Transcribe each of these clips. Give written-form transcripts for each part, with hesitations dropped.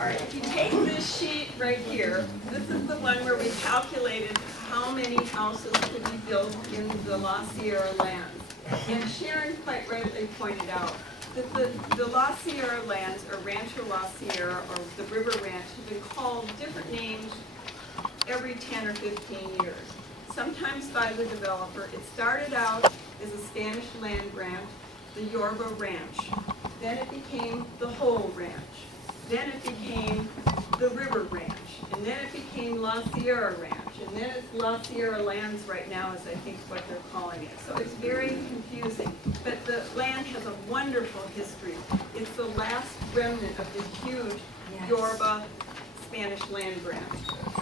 All right, if you take this sheet right here, this is the one where we calculated how many houses could be built in the La Sierra lands. And Sharon quite rightly pointed out that the La Sierra lands, or Rancho La Sierra, or the River Ranch, have been called different names every 10 or 15 years. Sometimes by the developer. It started out as a Spanish land grant, the Yorba Ranch. Then it became the Whole Ranch. Then it became the River Ranch. And then it became La Sierra Ranch. And then it's La Sierra Lands right now is I think what they're calling it. So it's very confusing. But the land has a wonderful history. It's the last remnant of the huge Yorba Spanish land grant.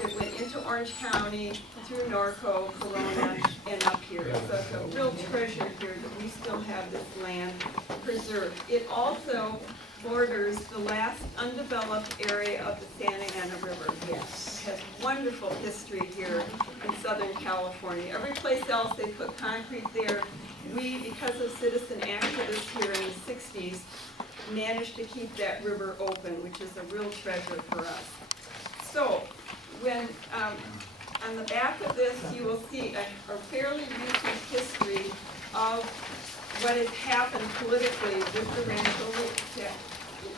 It went into Orange County, through Norco, Corona, and up here. So it's a real treasure here that we still have this land preserved. It also borders the last undeveloped area of the Santa Ana River. Yes. It has wonderful history here in Southern California. Every place else they put concrete there. We, because of citizen activists here in the 60s, managed to keep that river open, which is a real treasure for us. So, when on the back of this you will see a fairly recent history of what has happened politically with the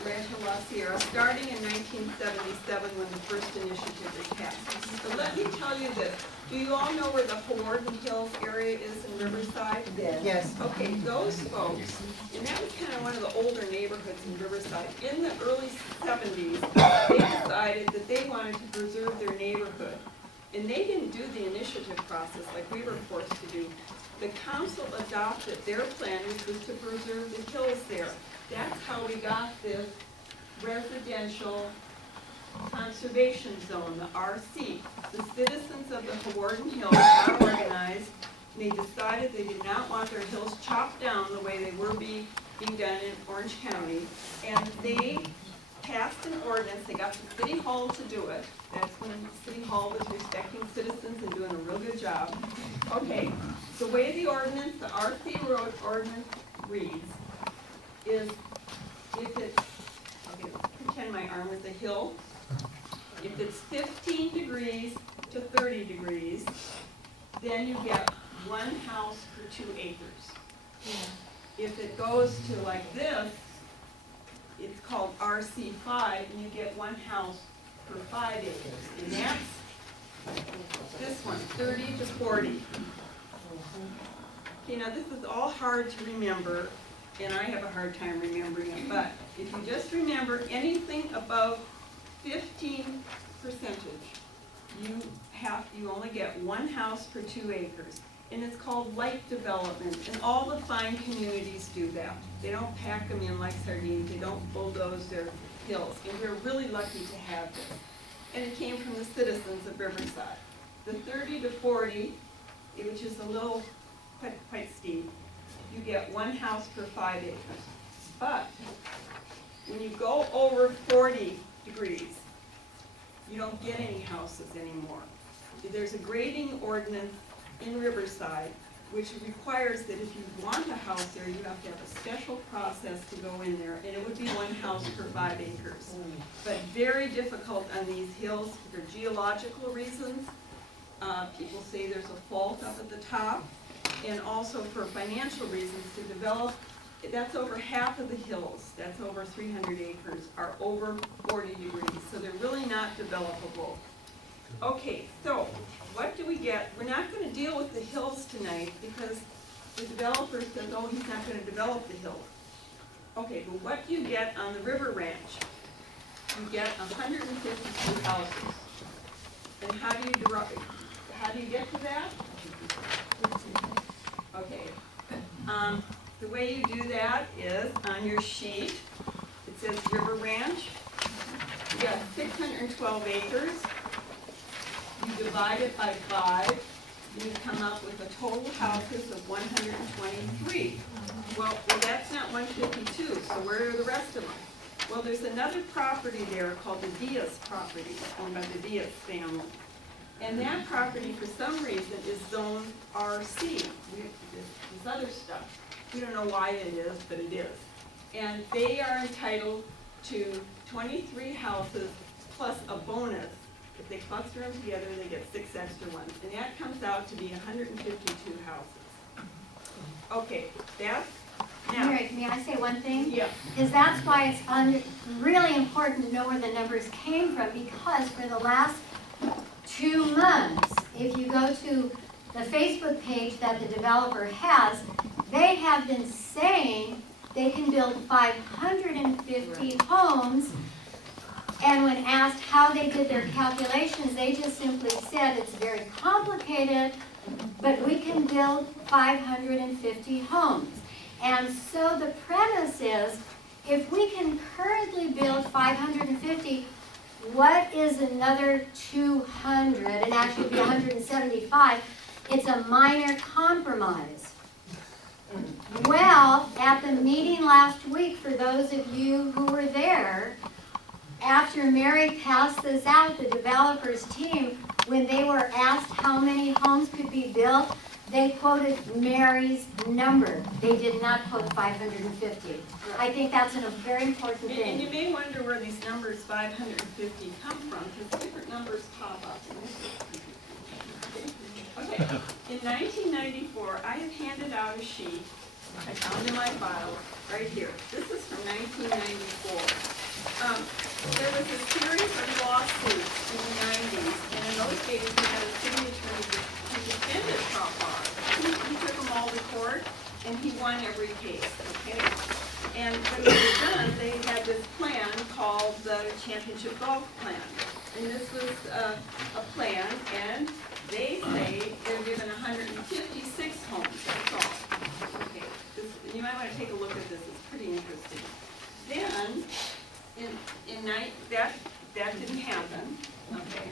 Rancho La Sierra, starting in 1977 when the first initiative was passed. So let me tell you this. Do you all know where the Hawarden Hills area is in Riverside? Yes. Okay, those folks, and that was kind of one of the older neighborhoods in Riverside. In the early 70s, they decided that they wanted to preserve their neighborhood. And they didn't do the initiative process like we were forced to do. The council adopted their plan, which was to preserve the hills there. That's how we got this residential conservation zone, the RC. The citizens of the Hawarden Hills got organized, and they decided they did not want their hills chopped down the way they were being done in Orange County. And they passed an ordinance, they got the city hall to do it. That's when the city hall was respecting citizens and doing a real good job. Okay, the way the ordinance, the RC road ordinance reads is if it's, okay, pretend my arm is a hill. If it's 15 degrees to 30 degrees, then you get one house per 2 acres. If it goes to like this, it's called RC5, and you get one house per 5 acres. And that's this one, 30 to 40. Okay, now this is all hard to remember, and I have a hard time remembering it, but if you just remember anything above 15 percentage, you only get one house per 2 acres. And it's called light development, and all the fine communities do that. They don't pack them in like sardines, they don't bulldoze their hills, and we're really lucky to have this. And it came from the citizens of Riverside. The 30 to 40, which is a little, quite steep, you get one house per 5 acres. But when you go over 40 degrees, you don't get any houses anymore. There's a grading ordinance in Riverside, which requires that if you want a house there, you have to have a special process to go in there, and it would be one house per 5 acres. But very difficult on these hills for geological reasons. People say there's a fault up at the top, and also for financial reasons to develop. That's over half of the hills, that's over 300 acres, are over 40 degrees, so they're really not developable. Okay, so what do we get? We're not going to deal with the hills tonight because the developer says, oh, he's not going to develop the hills. Okay, but what do you get on the River Ranch? You get 152 houses. And how do you get to that? Okay. The way you do that is on your sheet. It says River Ranch. You got 612 acres. You divide it by 5, and you come up with a total houses of 123. Well, that's not 152, so where are the rest of them? Well, there's another property there called the Diaz property, owned by the Diaz family. And that property, for some reason, is zone RC. This other stuff. We don't know why it is, but it is. And they are entitled to 23 houses plus a bonus. If they cluster them together, they get 6 extra ones. And that comes out to be 152 houses. Okay, that's now. Mary, may I say one thing? Yeah. Because that's why it's really important to know where the numbers came from, because for the last 2 months, if you go to the Facebook page that the developer has, they have been saying they can build 550 homes, and when asked how they did their calculations, they just simply said it's very complicated, but we can build 550 homes. And so the premise is, if we can currently build 550, what is another 200, and actually it'd be 175? It's a minor compromise. Well, at the meeting last week, for those of you who were there, after Mary passed this out, the developers team, when they were asked how many homes could be built, they quoted Mary's number. They did not quote 550. I think that's a very important thing. And you may wonder where these numbers 550 come from, because different numbers pop up. Okay, in 1994, I had handed out a sheet I found in my file right here. This is from 1994. There was a series of lawsuits in the 90s, and in those days we had a city attorney who defended Top Bar. He took them all to court, and he won every case, okay? And when they were done, they had this plan called the Championship Golf Plan. And this was a plan, and they say they're given 156 homes, that's all. Okay, you might want to take a look at this, it's pretty interesting. Then, that didn't happen, okay.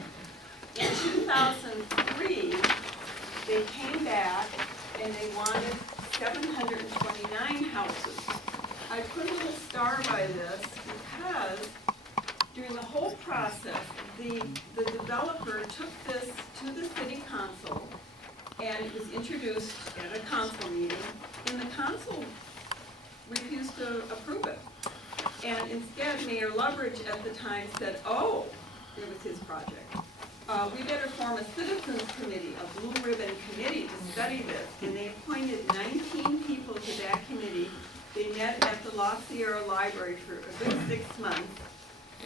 In 2003, they came back and they wanted 729 houses. I put a little star by this because during the whole process, the developer took this to the city council, and it was introduced at a council meeting, and the council refused to approve it. And instead, Mayor Loveridge at the time said, oh, it was his project. We better form a citizens committee, a blue ribbon committee to study this. And they appointed 19 people to that committee. They met at the La Sierra Library for a good 6 months.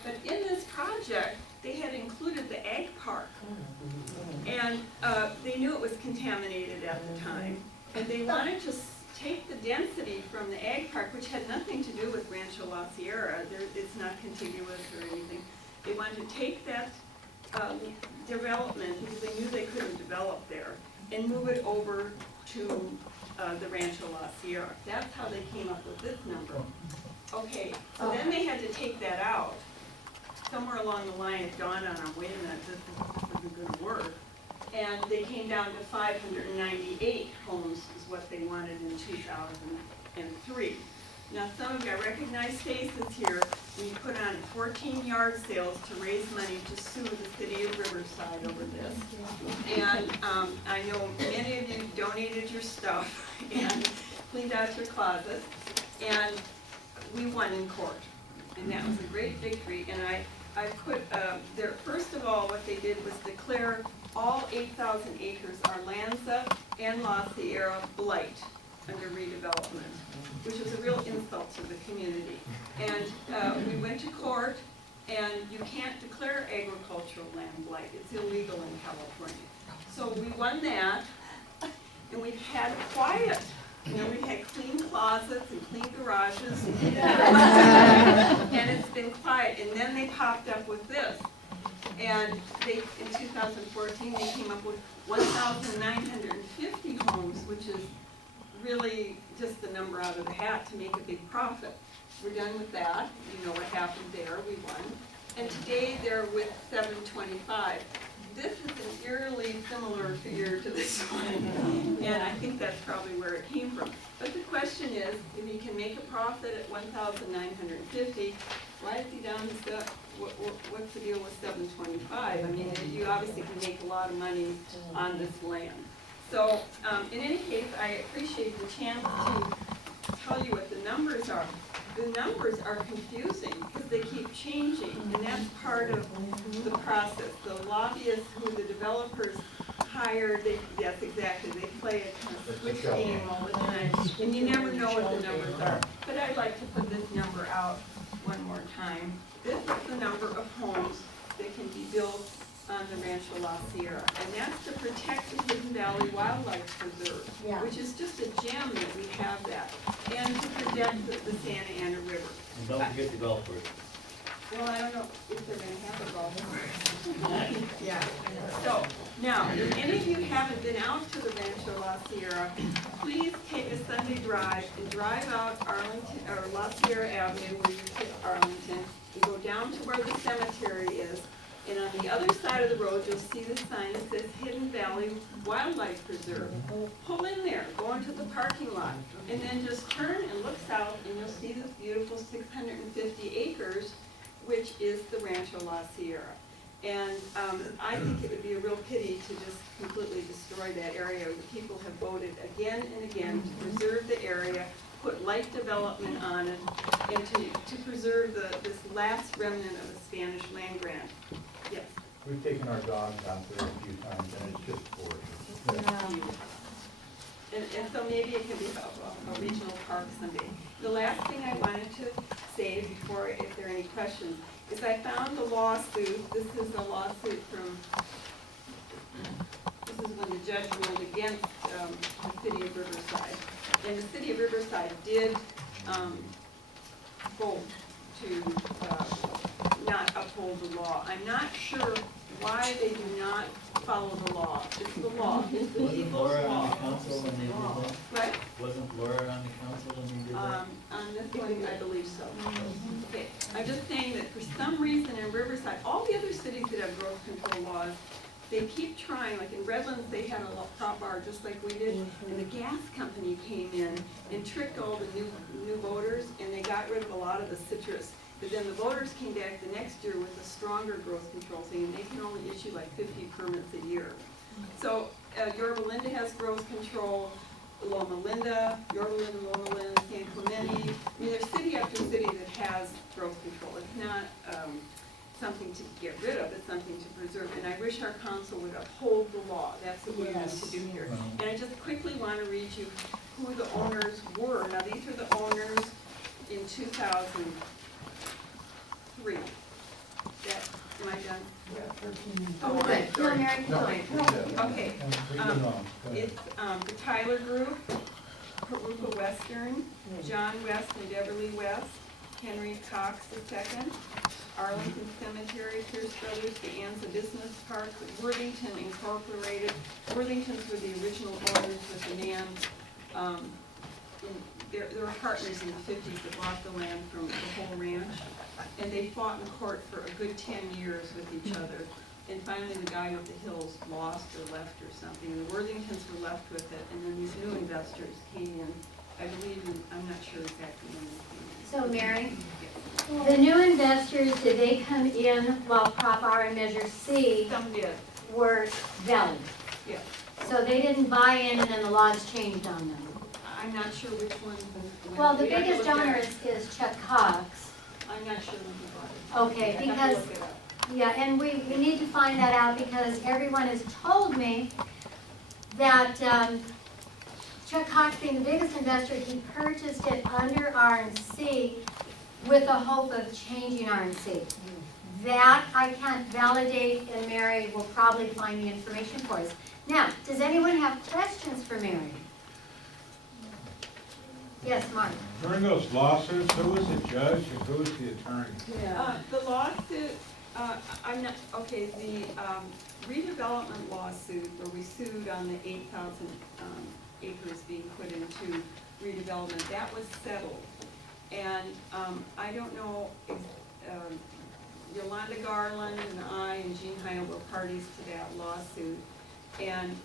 But in this project, they had included the ag park. And they knew it was contaminated at the time. And they wanted to take the density from the ag park, which had nothing to do with Rancho La Sierra. It's not contiguous or anything. They wanted to take that development, because they knew they couldn't develop there, and move it over to the Rancho La Sierra. That's how they came up with this number. Okay, so then they had to take that out. Somewhere along the line it dawned on them, wait a minute, this isn't going to work. And they came down to 598 homes is what they wanted in 2003. Now some of you, I recognize faces here. We put on 14 yard sales to raise money to sue the city of Riverside over this. And I know many of you donated your stuff and cleaned out your closets. And we won in court. And that was a great victory. And I put there, first of all, what they did was declare all 8,000 acres Arlanza and La Sierra blight under redevelopment, which was a real insult to the community. And we went to court, and you can't declare agricultural land blight. It's illegal in California. So we won that, and we've had quiet. You know, we've had clean closets and clean garages, and it's been quiet. And then they popped up with this. And they, in 2014, they came up with 1,950 homes, which is really just the number out of the hat to make a big profit. We're done with that. You know what happened there. We won. And today they're with 725. This is an eerily similar figure to this one, and I think that's probably where it came from. But the question is, if you can make a profit at 1,950, why is he down to, what's the deal with 725? I mean, you obviously can make a lot of money on this land. So, in any case, I appreciate the chance to tell you what the numbers are. the numbers are confusing because they keep changing, and that's part of the process. The lobbyists who the developers hire, yes, exactly, they play a kind of switch game all the time, and you never know what the numbers are. But I'd like to put this number out one more time. This is the number of homes that can be built on the Rancho La Sierra, and that's to protect the Hidden Valley Wildlife Preserve, which is just a gem that we have that, and to protect the Santa Ana River. And don't forget the golf course. Well, I don't know if they're gonna have a golf course. Yeah, so, now, if any of you haven't been out to the Rancho La Sierra, please take a Sunday drive and drive out Arlington, or La Sierra Avenue where you hit Arlington, and go down to where the cemetery is, and on the other side of the road, you'll see the sign that says Hidden Valley Wildlife Preserve. Pull in there, go into the parking lot, and then just turn and look south, and you'll see this beautiful 650 acres, which is the Rancho La Sierra. And I think it would be a real pity to just completely destroy that area. The people have voted again and again to preserve the area, put light development on it, and to preserve this last remnant of the Spanish land grant. Yes. We've taken our dogs out there a few times, and it's just gorgeous. And so maybe it can be a regional park someday. The last thing I wanted to say before, if there are any questions, is I found a lawsuit. This is a lawsuit from, this is when the judge ruled against the city of Riverside. And the city of Riverside did vote to not uphold the law. I'm not sure why they do not follow the law. It's the law, it's the Wasn't people's Laura on law. the council when they did that? What? Wasn't Laura on the council when they did that? On this one, I believe so. Okay, I'm just saying that for some reason in Riverside, all the other cities that have growth control laws, they keep trying, like in Redlands, they had a prop bar just like we did, and the gas company came in and tricked all the new voters, and they got rid of a lot of the citrus. But then the voters came back the next year with a stronger growth control thing, and they can only issue like 50 permits a year. So Yorba Linda has growth control, Loma Linda, Yorba Linda, Loma Linda, San Clemente. I mean, there's city after city that has growth control. It's not something to get rid of, it's something to preserve. And I wish our council would uphold the law. That's what we need to do here. And I just quickly want to read you who the owners were. Now, these are the owners in 2003. Am I done? Oh, good. No, Mary, keep No. going. Okay. Leave it alone. Go ahead. It's the Tyler Group, Peruka Western, John West and Beverly West, Henry Cox II, Arlington Cemetery, Pierce Brothers, the Anza Business Park, Worthington Incorporated. Worthingtons were the original owners with the man. There were partners in the 50s that bought the land from the whole ranch, and they fought in court for a good 10 years with each other. And finally, the guy with the hills lost or left or something. And the Worthingtons were left with it, and then these new investors came in. I believe, I'm not sure exactly when they came in. So, Mary, the new investors, did they come in while Prop R and Measure C Some did, were valid? yeah. So they didn't buy in and then the laws changed on them? I'm not sure which one. Well, the we have to biggest look at owner it. is Chuck Cox. I'm not sure when he bought it. Okay, I have to because, look it up. yeah, and we need to find that out because everyone has told me that Chuck Cox, being the biggest investor, he purchased it under R&C with the hope of changing R&C. That I can't validate, and Mary will probably find the information for us. Now, does anyone have questions for Mary? Yes, Mark. During those lawsuits, who was the judge and who was the attorney? The lawsuit, I'm not, okay, the redevelopment lawsuit where we sued on the 8,000 acres being put into redevelopment, that was settled. And I don't know, Yolanda Garland and I and Jean Heil were parties to that lawsuit. And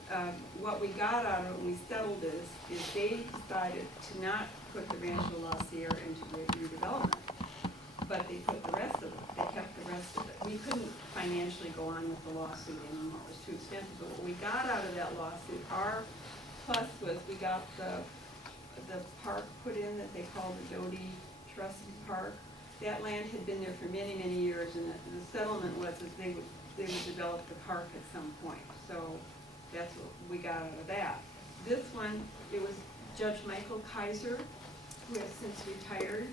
what we got out of it when we settled this is they decided to not put the Rancho La Sierra into redevelopment, but they put the rest of it, they kept the rest of it. We couldn't financially go on with the lawsuit anymore, it was too expensive, but what we got out of that lawsuit, our plus was we got the park put in that they called the Doty Trust Park. That land had been there for many, many years, and the settlement was that they would develop the park at some point. So that's what we got out of that. This one, it was Judge Michael Kaiser, who has since retired,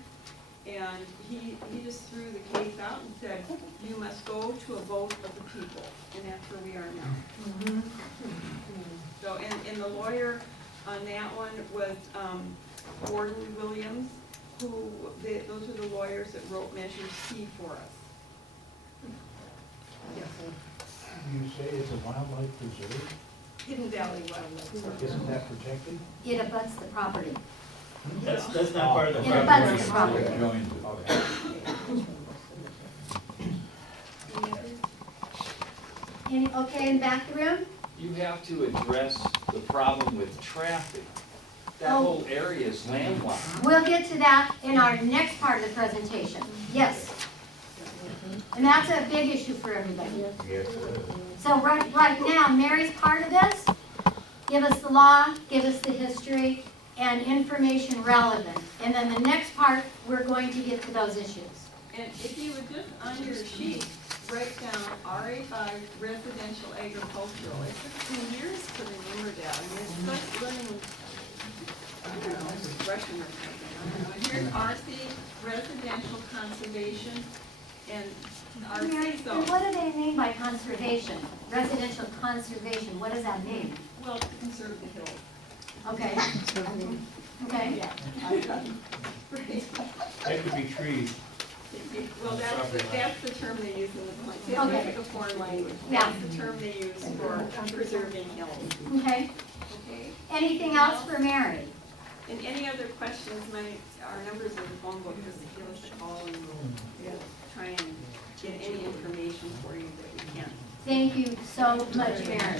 and he just threw the case out and said, you must go to a vote of the people, and that's where we are now. So, and the lawyer on that one was Gordon Williams, those are the lawyers that wrote Measure C for us. Yes. You say it's a wildlife preserve? Hidden Valley Wildlife Service. Isn't that protected? It abuts the property. That's not part of the It property. abuts the property. It joins it. Okay, in back of the room? You have to address the problem with traffic. That Oh. whole area is landlocked. We'll get to that in our next part of the presentation. Yes. And that's a big issue for everybody. Yes, it is. So right now, Mary's part of this. Give us the law, give us the history, and information relevant. And then the next part, we're going to get to those issues. And if you would just, on your sheet, write down RA5 residential agricultural. It took 2 years to remember that. I mean, it's like learning, I don't know, Russian or something. I don't know. And here's RC, residential conservation, and Mary, RC zone. what do they mean by conservation? Residential conservation, what does that mean? Well, to conserve the hills. Okay. Okay. That could be trees. Well, that's the term they use in the plan. It's Okay. like a foreign language. Yeah. That's the term they use for preserving hills. Okay. Okay? Anything else for Mary? And any other questions, our numbers in the phone book, just give us a call and we'll try and get any information for you that we can. Thank you so much, Mary.